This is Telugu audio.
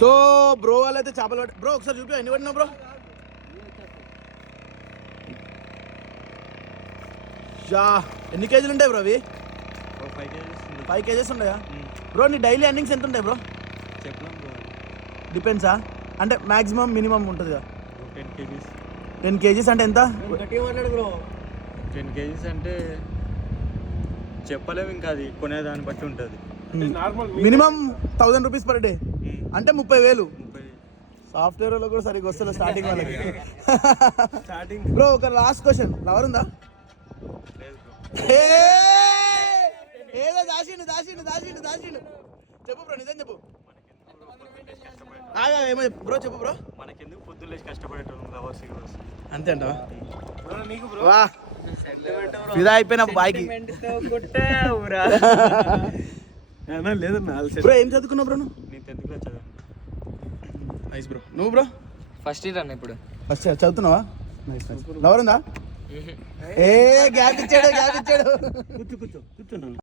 సో బ్రో వాళ్ళైతే చేపలు పట్టి బ్రో ఒకసారి చూపి ఎన్ని పట్టినా బ్రో ఎన్ని కేజీలు ఉంటాయి బ్రో అవి 5 కేజెస్ ఉంటాయా బ్రో నీ డైలీ ఎర్నింగ్స్ ఎంత ఉంటాయి బ్రో డిపెండ్సా అంటే మాక్సిమం మినిమం ఉంటుంది కదా 10 కేజీస్ అంటే ఎంత 10 కేజీస్ అంటే చెప్పలేము ఇంకా అది కొనేదాన్ని బట్టి ఉంటుంది మినిమం 1000 రూపీస్ పర్ డే అంటే 30,000 సాఫ్ట్వేర్ లో కూడా సరిగ్గా వస్తుంది స్టార్టింగ్ వాళ్ళకి బ్రో ఒక లాస్ట్ క్వశ్చన్ లవర్ ఉందా ఏదో దాచిండు చెప్పు బ్రో నిజం చెప్పు ఏమో బ్రో చెప్పు బ్రో మనకెందుకు పొద్దున్నే కష్టపడేటోళ్ళం లవర్స్ అంతే అంటావా వా ఫిదా అయిపోయిన బాయ్కి లేదు బ్రో ఏం చదువుకున్నావు బ్రో నేను 10th క్లాస్ చదివాను నైస్ బ్రో నువ్వు బ్రో ఫస్ట్ ఇయర్ అన్న ఇప్పుడు ఫస్ట్ ఇయర్ చదువుతున్నావా నైస్ లవర్ ఉందా ఏ గ్యాప్ ఇచ్చాడు కూర్చున్నాను